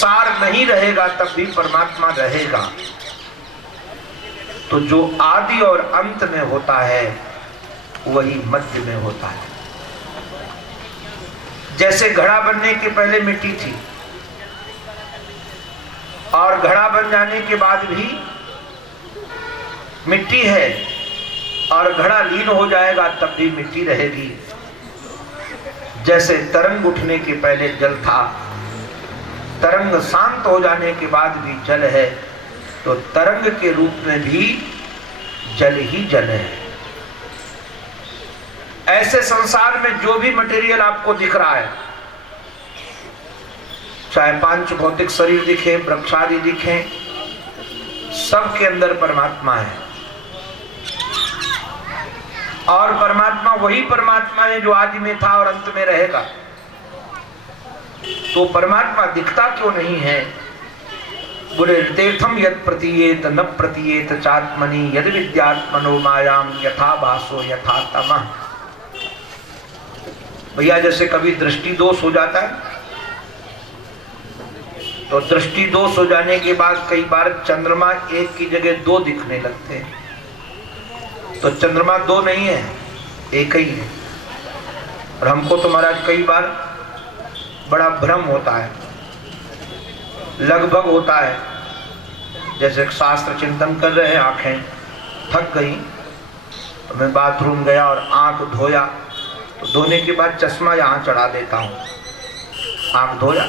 संसार नहीं रहेगा तब भी परमात्मा रहेगा। तो जो आदि और अंत में होता है वही मध्य में होता है। जैसे घड़ा बनने के पहले मिट्टी थी और घड़ा बन जाने के बाद भी मिट्टी है, और घड़ा लीन हो जाएगा तब भी मिट्टी रहेगी। जैसे तरंग उठने के पहले जल था, तरंग शांत हो जाने के बाद भी जल है, तो तरंग के रूप में भी जल ही जल है। ऐसे संसार में जो भी मटेरियल आपको दिख रहा है, चाहे पांच भौतिक शरीर दिखे, वृक्षादि दिखे, सब के अंदर परमात्मा है। और परमात्मा वही परमात्मा है जो आदि में था और अंत में रहेगा। तो परमात्मा दिखता क्यों नहीं है? बोले तीर्थम यद प्रतीयेत न प्रतीयेत चात्मनि यद विद्यात्मनो मायाम यथा भासो यथा तमः। भैया जैसे कभी दृष्टि दोष हो जाता है, तो दृष्टि दोष हो जाने के बाद कई बार चंद्रमा एक की जगह दो दिखने लगते हैं। तो चंद्रमा दो नहीं है, एक ही है। और हमको तो महाराज कई बार बड़ा भ्रम होता है, लगभग होता है। जैसे शास्त्र चिंतन कर रहे हैं, आंखें थक गई, तो मैं बाथरूम गया और आंख धोया, तो धोने के बाद चश्मा यहाँ चढ़ा देता हूँ। आंख धोया,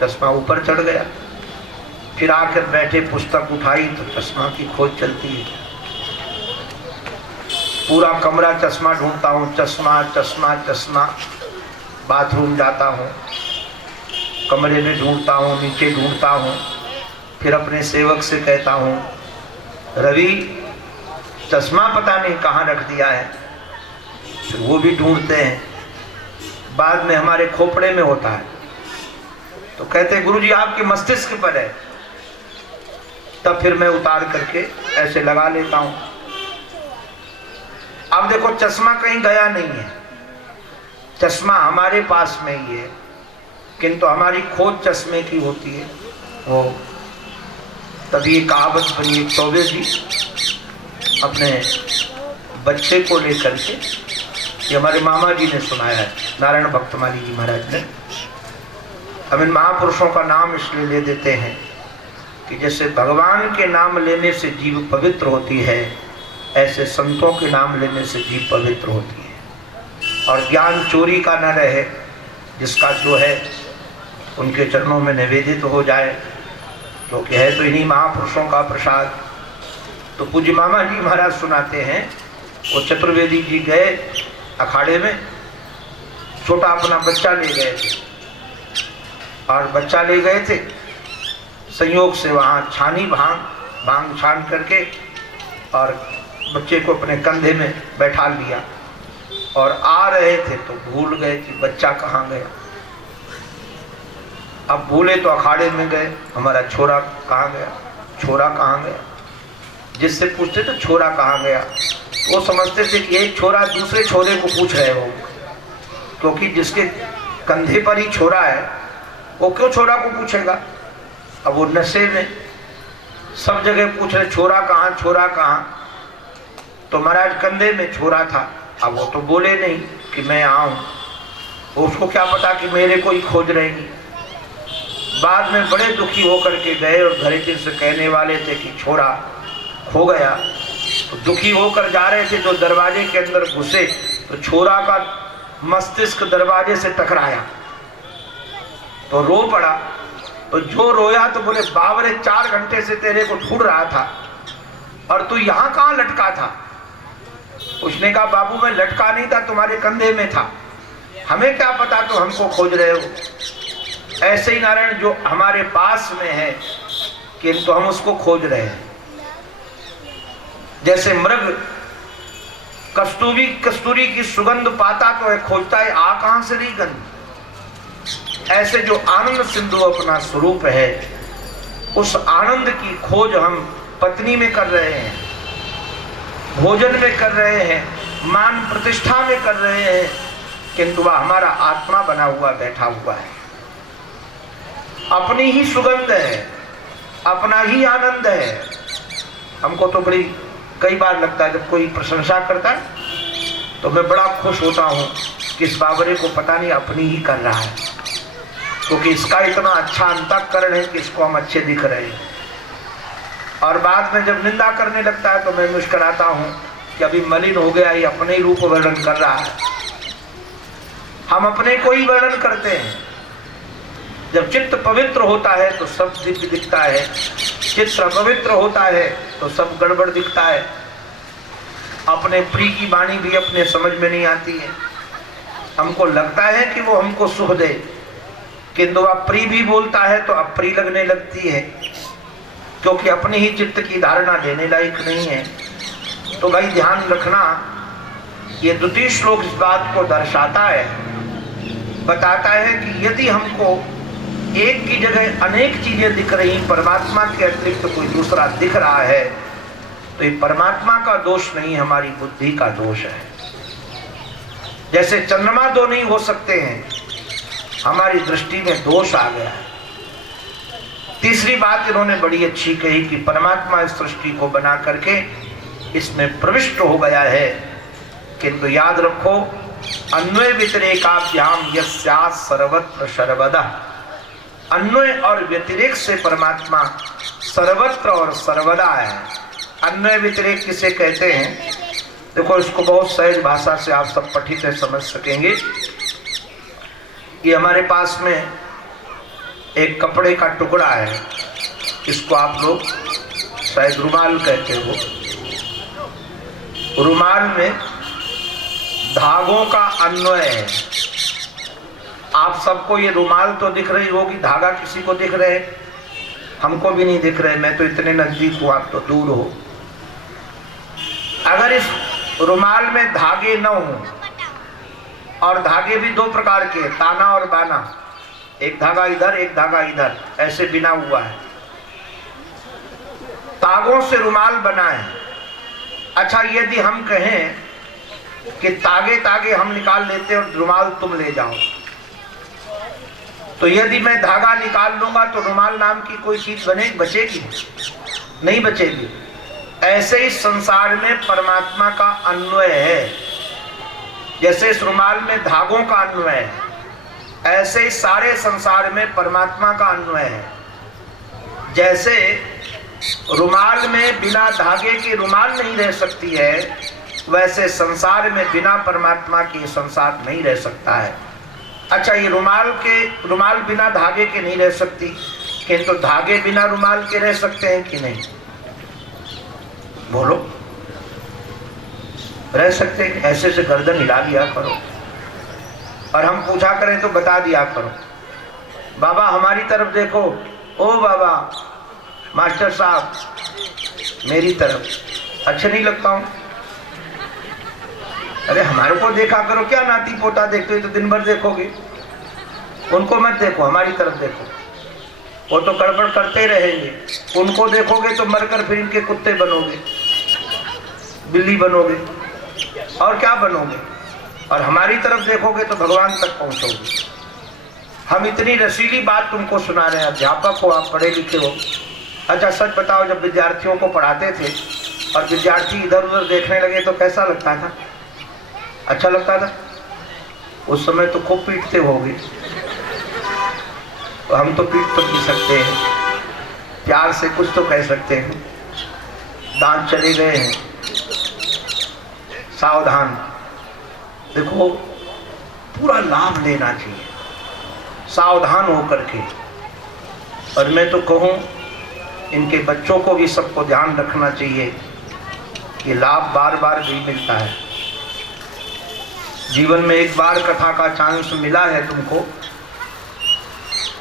चश्मा ऊपर चढ़ गया, फिर आकर बैठे पुस्तक उठाई तो चश्मा की खोज चलती है। पूरा कमरा चश्मा ढूंढता हूँ, चश्मा चश्मा चश्मा। बाथरूम जाता हूँ, कमरे में ढूंढता हूँ, नीचे ढूंढता हूँ, फिर अपने सेवक से कहता हूँ, रवि चश्मा पता नहीं कहाँ रख दिया है। फिर वो भी ढूंढते हैं, बाद में हमारे खोपड़े में होता है, तो कहते हैं गुरुजी आपके मस्तिष्क पर है। तब फिर मैं उतार करके ऐसे लगा लेता हूँ। अब देखो चश्मा कहीं गया नहीं है, चश्मा हमारे पास में ही है, किंतु हमारी खोज चश्मे की होती है। वो तभी ये कहावत बनी, चौबे जी अपने बच्चे को लेकर के, ये हमारे मामा जी ने सुनाया है, नारायण भक्तमाली जी महाराज ने। हम इन महापुरुषों का नाम इसलिए ले देते हैं कि जैसे भगवान के नाम लेने से जीव पवित्र होती है, ऐसे संतों के नाम लेने से जीव पवित्र होती है। और ज्ञान चोरी का न रहे, जिसका जो है उनके चरणों में निवेदित हो जाए, क्योंकि है तो इन्हीं महापुरुषों का प्रसाद। तो पूज्य मामा जी महाराज सुनाते हैं, वो चतुर्वेदी जी गए अखाड़े में, छोटा अपना बच्चा ले गए थे, और बच्चा ले गए थे संयोग से वहाँ छानी भांग छान करके, और बच्चे को अपने कंधे में बैठा लिया, और आ रहे थे तो भूल गए कि बच्चा कहाँ गया। अब भूले तो अखाड़े में गए, हमारा छोरा कहाँ गया, छोरा कहाँ गया। जिससे पूछते तो छोरा कहाँ गया, वो समझते थे कि एक छोरा दूसरे छोरे को पूछ रहे हो, क्योंकि जिसके कंधे पर ही छोरा है वो क्यों छोरा को पूछेगा। अब वो नशे में सब जगह पूछ रहे छोरा कहाँ, छोरा कहाँ। तो महाराज कंधे में छोरा था, अब वो तो बोले नहीं कि मैं आऊँ, उसको क्या पता कि मेरे को ही खोज रहेंगी। बाद में बड़े दुखी होकर के गए और घरेती से कहने वाले थे कि छोरा खो गया। तो दुखी होकर जा रहे थे, जो दरवाजे के अंदर घुसे तो छोरा का मस्तिष्क दरवाजे से टकराया, तो रो पड़ा। तो जो रोया तो बोले बाबरे 4 घंटे से तेरे को ढूंढ रहा था, और तू यहाँ कहाँ लटका था। उसने कहा बाबू मैं लटका नहीं था, तुम्हारे कंधे में था, हमें क्या पता तो हमको खोज रहे हो। ऐसे ही नारायण जो हमारे पास में है किंतु हम उसको खोज रहे हैं। जैसे मृग कस्तूरी की सुगंध पाता तो है, खोजता है आ कहां से रही गंध। ऐसे जो आनंद सिंधु अपना स्वरूप है, उस आनंद की खोज हम पत्नी में कर रहे हैं, भोजन में कर रहे हैं, मान प्रतिष्ठा में कर रहे हैं, किंतु वह हमारा आत्मा बना हुआ बैठा हुआ है। अपनी ही सुगंध है, अपना ही आनंद है। हमको तो बड़ी कई बार लगता है जब कोई प्रशंसा करता है तो मैं बड़ा खुश होता हूँ कि इस बाबरे को पता नहीं अपनी ही कर रहा है, क्योंकि इसका इतना अच्छा अंतःकरण है कि इसको हम अच्छे दिख रहे हैं। और बाद में जब निंदा करने लगता है तो मैं मुस्कुराता हूँ कि अभी मलिन हो गया, ये अपने ही रूप वर्णन कर रहा है। हम अपने को ही वर्णन करते हैं। जब चित्त पवित्र होता है तो सब दिव्य दिखता है, चित्त पवित्र होता है तो सब गड़बड़ दिखता है। अपने प्रिय की वाणी भी अपने समझ में नहीं आती है। हमको लगता है कि वो हमको सुख दे, किंतु वह प्रिय भी बोलता है तो अप्रिय लगने लगती है, क्योंकि अपनी ही चित्त की धारणा देने लायक नहीं है। तो भाई ध्यान रखना, ये द्वितीय श्लोक इस बात को दर्शाता है, बताता है कि यदि हमको एक की जगह अनेक चीजें दिख रही, परमात्मा के अतिरिक्त कोई दूसरा दिख रहा है, तो ये परमात्मा का दोष नहीं, हमारी बुद्धि का दोष है। जैसे चंद्रमा दो नहीं हो सकते हैं, हमारी दृष्टि में दोष आ गया है। तीसरी बात इन्होंने बड़ी अच्छी कही कि परमात्मा इस सृष्टि को बना करके इसमें प्रविष्ट हो गया है, किंतु याद रखो अन्वय व्यतिरेकाभ्याम यस्यात् सर्वत्र सर्वदा। अन्वय और व्यतिरेक से परमात्मा सर्वत्र और सर्वदा है। अन्वय व्यतिरेक किसे कहते हैं? देखो, इसको बहुत सहज भाषा से आप सब पठित है समझ सकेंगे। ये हमारे पास में एक कपड़े का टुकड़ा है, इसको आप लोग शायद रुमाल कहते हो। रुमाल में धागों का अन्वय है। आप सबको ये रुमाल तो दिख रही होगी, धागा किसी को दिख रहे? हमको भी नहीं दिख रहे, मैं तो इतने नजदीक हूँ, आप तो दूर हो। अगर इस रुमाल में धागे न हो, और धागे भी दो प्रकार के, ताना और बाना, एक धागा इधर एक धागा इधर, ऐसे बिना हुआ है, तागों से रुमाल बना है। अच्छा, यदि हम कहें कि तागे तागे हम निकाल लेते और रुमाल तुम ले जाओ, तो यदि मैं धागा निकाल लूंगा तो रुमाल नाम की कोई चीज बचेगी? नहीं बचेगी। ऐसे ही संसार में परमात्मा का अन्वय है। जैसे इस रुमाल में धागों का अन्वय है, ऐसे ही सारे संसार में परमात्मा का अन्वय है। जैसे रुमाल में बिना धागे के रुमाल नहीं रह सकती है, वैसे संसार में बिना परमात्मा के संसार नहीं रह सकता है। अच्छा, ये रुमाल बिना धागे के नहीं रह सकती, किंतु धागे बिना रुमाल के रह सकते हैं कि नहीं? बोलो, रह सकते हैं? ऐसे से गर्दन हिला दिया करो, और हम पूछा करें तो बता दिया करो, बाबा हमारी तरफ देखो, ओ बाबा मास्टर साहब मेरी तरफ। अच्छा नहीं लगता हूं? अरे हमारे को देखा करो, क्या नाती पोता देखते हो तो दिन भर देखोगे? उनको मत देखो, हमारी तरफ देखो। वो तो गड़बड़ करते ही रहेंगे। उनको देखोगे तो मरकर फिर इनके कुत्ते बनोगे, बिल्ली बनोगे, और क्या बनोगे। और हमारी तरफ देखोगे तो भगवान तक पहुंचोगे। हम इतनी रसीली बात तुमको सुना रहे हैं, अध्यापक हो आप, पढ़े लिखे हो। अच्छा सच बताओ, जब विद्यार्थियों को पढ़ाते थे और विद्यार्थी इधर उधर देखने लगे तो कैसा लगता था? अच्छा लगता था? उस समय तो खूब पीटते होगे। तो हम तो पीट तो नहीं सकते हैं, प्यार से कुछ तो कह सकते हैं। दांत चले गए हैं, सावधान। देखो, पूरा लाभ लेना चाहिए सावधान होकर के। और मैं तो कहूँ इनके बच्चों को भी सबको ध्यान रखना चाहिए कि लाभ बार बार भी मिलता है। जीवन में एक बार कथा का चांस मिला है तुमको,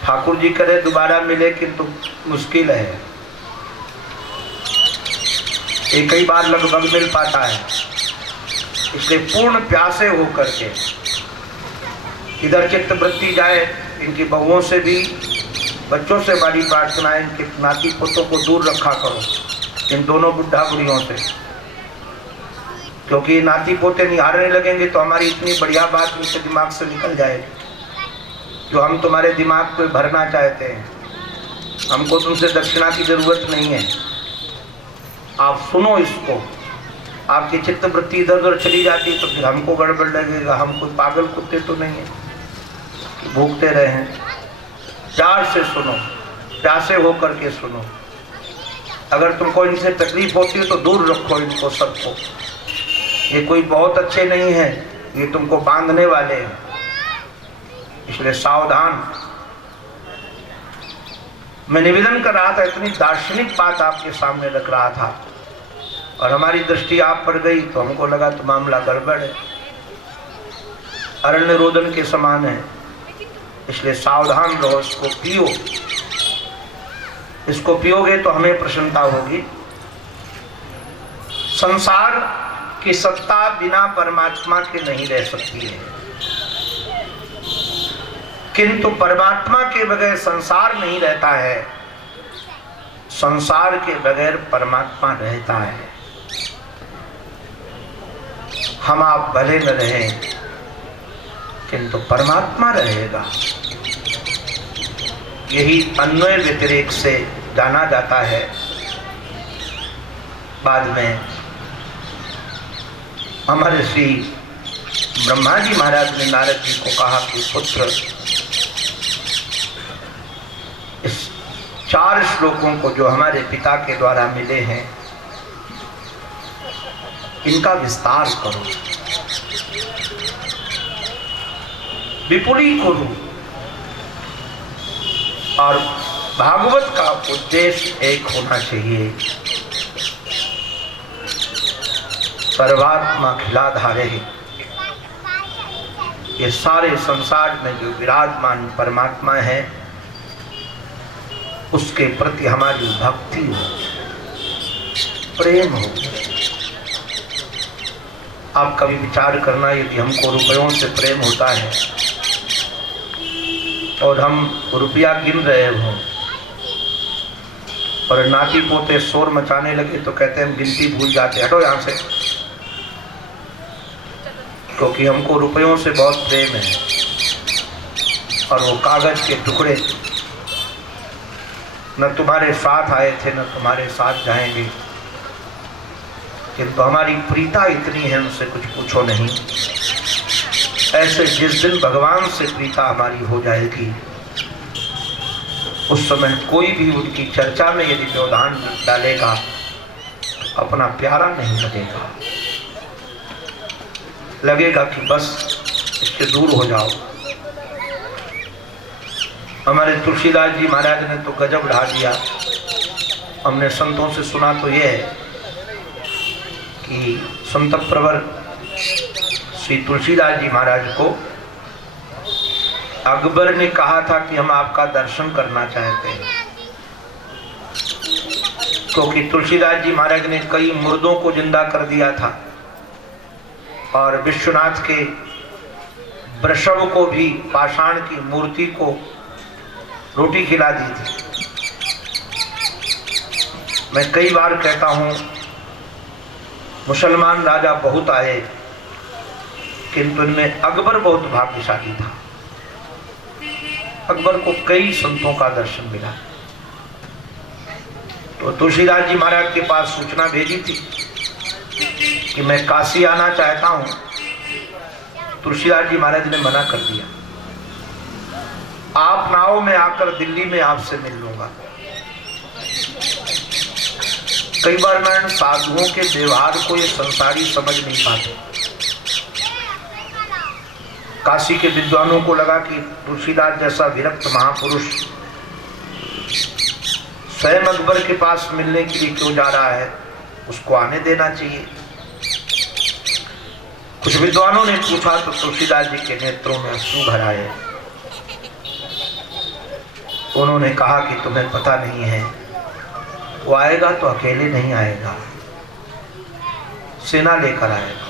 ठाकुर जी करे दोबारा मिले किंतु मुश्किल है। एक ही बार लगभग मिल पाता है। इसलिए पूर्ण प्यासे होकर के इधर चित्त वृत्ति जाए। इनकी बहुओं से भी, बच्चों से बड़ी प्रार्थना है, इनके नाती पोतों को दूर रखा करो, इन दोनों बुढ़ा बुढ़ियों से। क्योंकि नाती पोते निहारने लगेंगे तो हमारी इतनी बढ़िया बात उनके दिमाग से निकल जाएगी जो हम तुम्हारे दिमाग को भरना चाहते हैं। हमको तुमसे दक्षिणा की जरूरत नहीं है, आप सुनो इसको। आपकी चित्त वृत्ति इधर उधर चली जाती तो फिर हमको गड़बड़ लगेगा। हम कोई पागल कुत्ते तो नहीं है कि भूखते रहे। प्यार से सुनो, प्यासे होकर के सुनो। अगर तुमको इनसे तकलीफ होती है तो दूर रखो इनको सबको। ये कोई बहुत अच्छे नहीं है, ये तुमको बांधने वाले हैं, इसलिए सावधान। मैं निवेदन कर रहा था, इतनी दार्शनिक बात आपके सामने रख रहा था और हमारी दृष्टि आप पर गई तो हमको लगा तो मामला गड़बड़ है, अरण्य रोदन के समान है। इसलिए सावधान रहो, इसको पियो। इसको पियोगे तो हमें प्रसन्नता होगी। संसार की सत्ता बिना परमात्मा के नहीं रह सकती है, किंतु परमात्मा के बगैर संसार नहीं रहता है, संसार के बगैर परमात्मा रहता है। हम आप भले न रहें किंतु परमात्मा रहेगा। यही अन्वय व्यतिरेक से जाना जाता है। बाद में हमारे श्री ब्रह्मा जी महाराज ने नारद जी को कहा कि पुत्र, इस 4 श्लोकों को जो हमारे पिता के द्वारा मिले हैं इनका विस्तार करो, विपुली करो। और भागवत का उद्देश्य एक होना चाहिए, सर्वात्मा खिलाधारे। ये सारे संसार में जो विराजमान परमात्मा है उसके प्रति हमारी भक्ति हो, प्रेम हो। आप कभी विचार करना, यदि हमको रुपयों से प्रेम होता है और हम रुपया गिन रहे हो और नाती पोते शोर मचाने लगे तो कहते हैं हम गिनती भूल जाते, हटो यहाँ से, क्योंकि हमको रुपयों से बहुत प्रेम है। और वो कागज के टुकड़े न तुम्हारे साथ आए थे न तुम्हारे साथ जाएंगे, किंतु हमारी प्रीता इतनी है उनसे कुछ पूछो नहीं। ऐसे जिस दिन भगवान से प्रीता हमारी हो जाएगी उस समय कोई भी उनकी चर्चा में यदि व्यवधान डालेगा तो अपना प्यारा नहीं लगेगा, लगेगा कि बस इससे दूर हो जाओ। हमारे तुलसीदास जी महाराज ने तो गजब ढा दिया। हमने संतों से सुना तो यह है कि संत प्रवर श्री तुलसीदास जी महाराज को अकबर ने कहा था कि हम आपका दर्शन करना चाहते हैं, क्योंकि तुलसीदास जी महाराज ने कई मुर्दों को जिंदा कर दिया था और विश्वनाथ के वृषभ को भी, पाषाण की मूर्ति को रोटी खिला दी थी। मैं कई बार कहता हूँ मुसलमान राजा बहुत आए किंतु इनमें अकबर बहुत भाग्यशाली था। अकबर को कई संतों का दर्शन मिला। तो तुलसीदास जी महाराज के पास सूचना भेजी थी कि मैं काशी आना चाहता हूं। तुलसीदास जी महाराज ने मना कर दिया, आप नाओ में आकर दिल्ली में आपसे मिल लूंगा। कई बार मैं साधुओं के व्यवहार को ये संसारी समझ नहीं पाते। काशी के विद्वानों को लगा कि तुलसीदास जैसा विरक्त महापुरुष स्वयं अकबर के पास मिलने के लिए क्यों जा रहा है, उसको आने देना चाहिए। कुछ विद्वानों ने पूछा तो तुलसीदास जी के नेत्रों में आंसू भर आए। उन्होंने कहा कि तुम्हें पता नहीं है, वो आएगा तो अकेले नहीं आएगा, सेना लेकर आएगा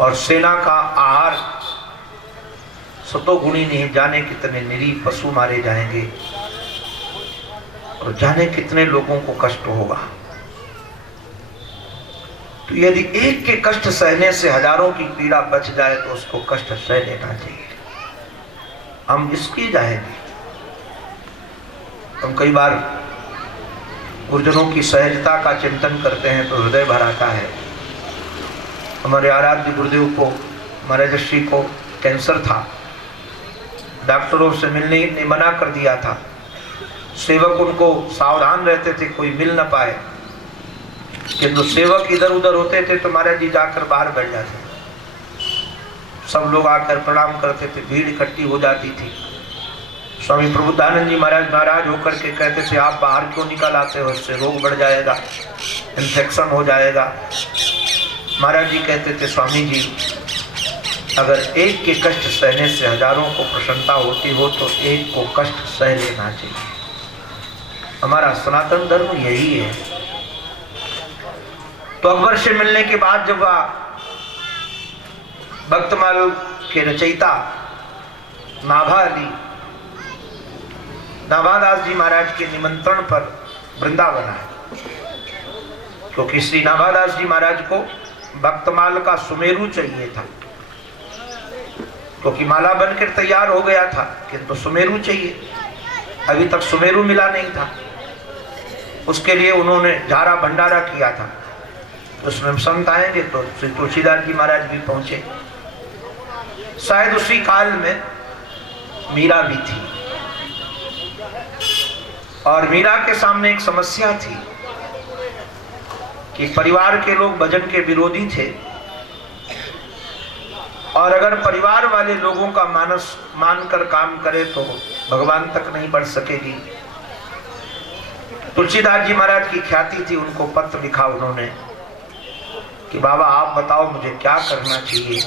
और सेना का आहार सतोगुणी नहीं जाने कितने निरीह पशु मारे जाएंगे और जाने कितने लोगों को कष्ट होगा। तो यदि एक के कष्ट सहने से हजारों की पीड़ा बच जाए तो उसको कष्ट सह लेना चाहिए। हम इसकी जाएंगे हम कई बार गुरुजनों की सहजता का चिंतन करते हैं तो हृदय भर आता है। हमारे आराध्य गुरुदेव को, महाराज श्री को कैंसर था, डॉक्टरों से मिलने ने मना कर दिया था, सेवक उनको सावधान रहते थे कोई मिल न पाए, किंतु सेवक इधर उधर होते थे तो महाराज जी जाकर बाहर बैठ जाते, सब लोग आकर प्रणाम करते थे, भीड़ इकट्ठी हो जाती थी। स्वामी प्रबुद्धानंद जी महाराज नाराज होकर के कहते थे आप बाहर क्यों निकल आते हो, इससे रोग बढ़ जाएगा, इन्फेक्शन हो जाएगा। महाराज जी कहते थे स्वामी जी अगर एक के कष्ट सहने से हजारों को प्रसन्नता होती हो तो एक को कष्ट सह लेना चाहिए। हमारा सनातन धर्म यही है। तो अकबर से मिलने के बाद जब वह भक्तमाल के रचयिता नाभादास जी महाराज के निमंत्रण पर वृंदावन आए, क्योंकि श्री नाभादास जी महाराज को भक्तमाल का सुमेरु चाहिए था, क्योंकि माला बनकर तैयार हो गया था किंतु सुमेरु चाहिए, अभी तक सुमेरु मिला नहीं था। उसके लिए उन्होंने झारा भंडारा किया था। उसमें संत आएंगे तो श्री तुलसीदास जी महाराज भी पहुंचे। शायद उसी काल में मीरा भी थी, और मीरा के सामने एक समस्या थी कि परिवार के लोग भजन के विरोधी थे, और अगर परिवार वाले लोगों का मानस मानकर काम करे तो भगवान तक नहीं बढ़ सकेगी। तुलसीदास जी महाराज की ख्याति थी, उनको पत्र लिखा उन्होंने कि बाबा आप बताओ मुझे क्या करना चाहिए।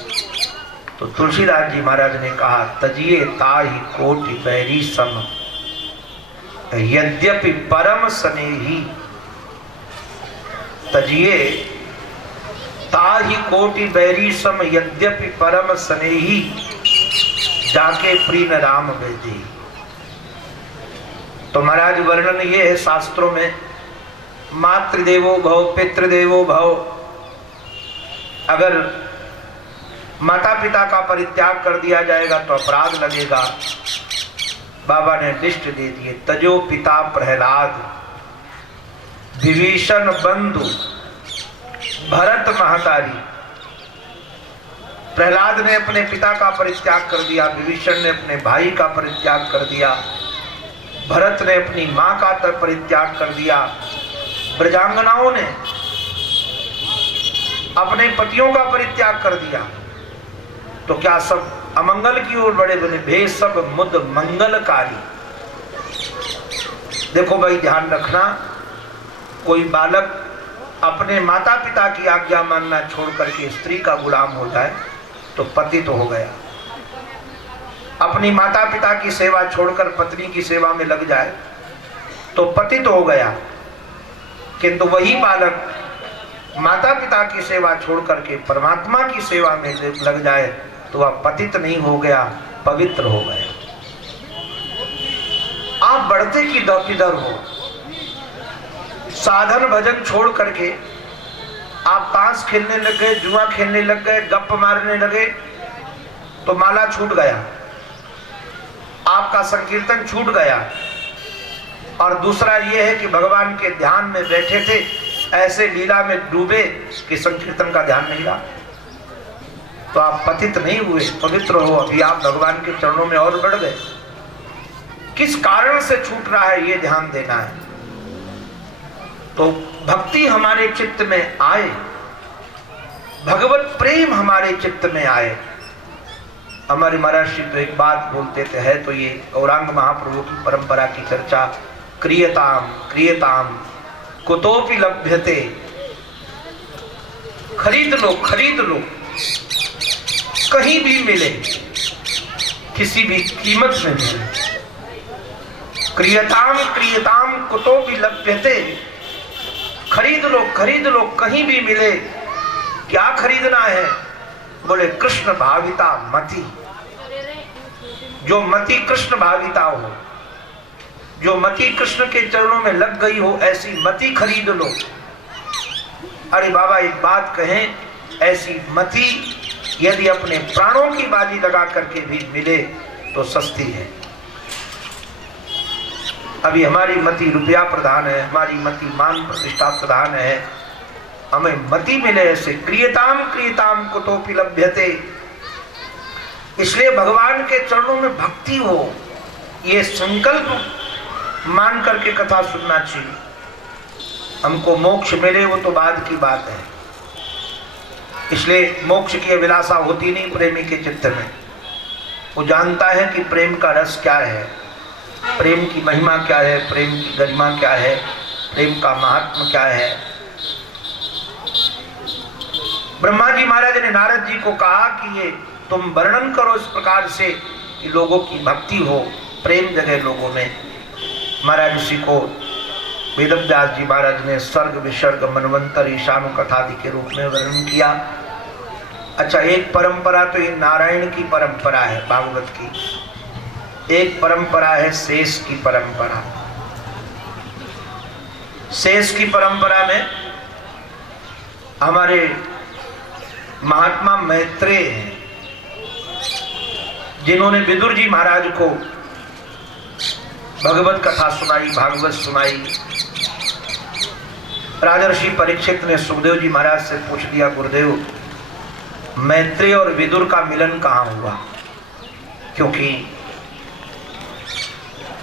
तो तुलसीदास जी महाराज ने कहा तजिए ताहि कोटि बैरी सम यद्यपि परम स्नेही, तजिए ताहि कोटि बैरी सम यद्यपि परम स्नेही, जाके प्रीन राम बेदी। तो महाराज वर्णन ये है शास्त्रों में, मातृदेवो भव पितृदेवो भव, अगर माता पिता का परित्याग कर दिया जाएगा तो अपराध लगेगा। बाबा ने दिष्ट दे दिए, तजो पिता प्रहलाद विभीषण बंधु भरत महतारी। प्रहलाद ने अपने पिता का परित्याग कर दिया, विभीषण ने अपने भाई का परित्याग कर दिया, भरत ने अपनी मां का परित्याग कर दिया, ब्रजांगनाओं ने अपने पतियों का परित्याग कर दिया। तो क्या सब अमंगल की ओर बड़े बने? भे सब मुद मंगलकारी। देखो भाई ध्यान रखना, कोई बालक अपने माता पिता की आज्ञा मानना छोड़ करके स्त्री का गुलाम हो जाए तो पति तो हो गया, अपनी माता पिता की सेवा छोड़कर पत्नी की सेवा में लग जाए तो पति तो हो गया, किंतु वही बालक माता पिता की सेवा छोड़ करके परमात्मा की सेवा में लग जाए तो वह पतित नहीं हो गया, पवित्र हो गया। आप बढ़ते किधर हो, साधन भजन छोड़ करके आप ताश खेलने लग गए, जुआ खेलने लग गए, गप मारने लगे तो माला छूट गया, आपका संकीर्तन छूट गया। और दूसरा यह है कि भगवान के ध्यान में बैठे थे, ऐसे लीला में डूबे कि संकीर्तन का ध्यान नहीं रहा, तो आप पतित नहीं हुए, पवित्र हो। अभी आप भगवान के चरणों में और बढ़ गए। किस कारण से छूट रहा है ये ध्यान देना है। तो भक्ति हमारे चित्त में आए, भगवत प्रेम हमारे चित्त में आए। हमारे महाराज श्री तो एक बात बोलते थे, है तो ये गौरांग महाप्रभु की परंपरा की चर्चा, क्रियताम क्रियताम कुतोपि लभ्यते, खरीद लो खरीद लो, कहीं भी मिले, किसी भी कीमत में मिले। क्रियताम क्रियताम कुतोपि लभ्यते, खरीद लो कहीं भी मिले। क्या खरीदना है? बोले कृष्ण भाविता मति, जो मति कृष्ण भाविता हो, जो मति कृष्ण के चरणों में लग गई हो, ऐसी मति खरीद लो। अरे बाबा एक बात कहें, ऐसी मति यदि अपने प्राणों की बाजी लगा करके भी मिले तो सस्ती है। अभी हमारी मति रुपया प्रधान है, हमारी मति मान प्रतिष्ठा प्रधान है, हमें मति मिले ऐसे क्रियताम क्रियताम कुतोपि लभ्यते। इसलिए भगवान के चरणों में भक्ति हो, ये संकल्प मान करके कथा सुनना चाहिए। हमको मोक्ष मिले वो तो बाद की बात है, इसलिए मोक्ष की अभिलाषा होती नहीं प्रेमी के चित्त में। वो जानता है कि प्रेम का रस क्या है, प्रेम की महिमा क्या है, प्रेम की गरिमा क्या है, प्रेम का महात्म क्या है। ब्रह्मा जी महाराज ने नारद जी को कहा कि ये तुम वर्णन करो इस प्रकार से कि लोगों की भक्ति हो, प्रेम जगे लोगों में। महाराज ऋषि को वेदव्यास जी महाराज ने सर्ग विसर्ग मनवंतर ईशानु कथादि के रूप में वर्णन किया। अच्छा, एक परंपरा तो ये नारायण की परंपरा है भागवत की, एक परंपरा है शेष की परंपरा। शेष की परंपरा में हमारे महात्मा मैत्रेय हैं, जिन्होंने विदुर जी महाराज को भगवत कथा सुनाई, भागवत सुनाई। राजर्षि परीक्षित ने सुखदेव जी महाराज से पूछ दिया, गुरुदेव मैत्रेय और विदुर का मिलन कहाँ हुआ? क्योंकि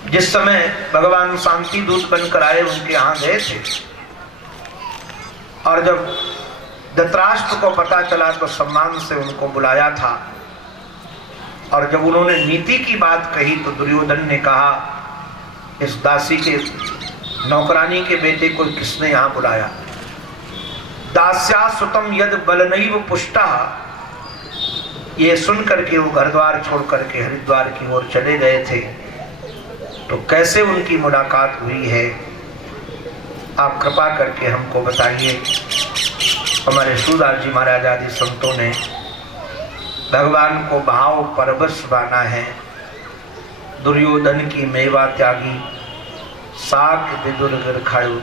जिस समय भगवान शांति दूत बनकर आए उनके यहाँ गए थे, और जब धृतराष्ट्र को पता चला तो सम्मान से उनको बुलाया था, और जब उन्होंने नीति की बात कही तो दुर्योधन ने कहा, इस दासी के नौकरानी के बेटे को किसने यहाँ बुलाया? दास्या सुतम यद बलनैव पुष्टा। ये सुन करके वो घर द्वार छोड़ करके हरिद्वार की ओर चले गए थे। तो कैसे उनकी मुलाकात हुई है, आप कृपा करके हमको बताइए। हमारे सूरदास जी महाराज आदि संतों ने भगवान को भाव परवश बाना है। दुर्योधन की मेवा त्यागी, साक विदुर गिर खायो।